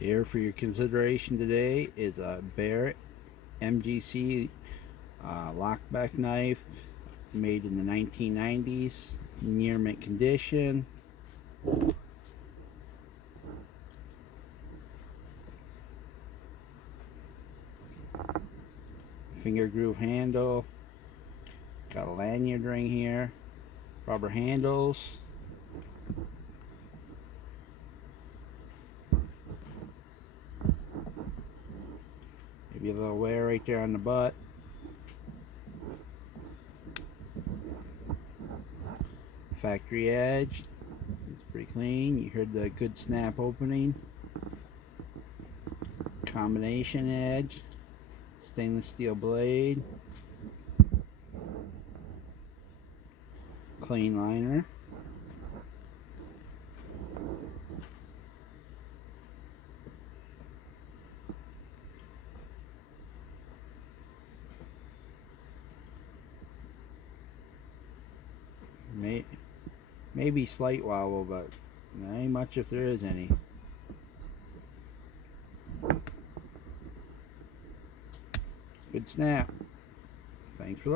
Here for your consideration today is a Barrett MGC lockback knife made in the 1990s, near mint condition. Finger groove handle, got a lanyard ring here, rubber handles, maybe a little wear right there on the butt. Factory edge, it's pretty clean. You heard the good snap opening. Combination edge, stainless steel blade, clean liner. Maybe slight wobble, but not ain't much if there is any. Good snap. Thanks for listening.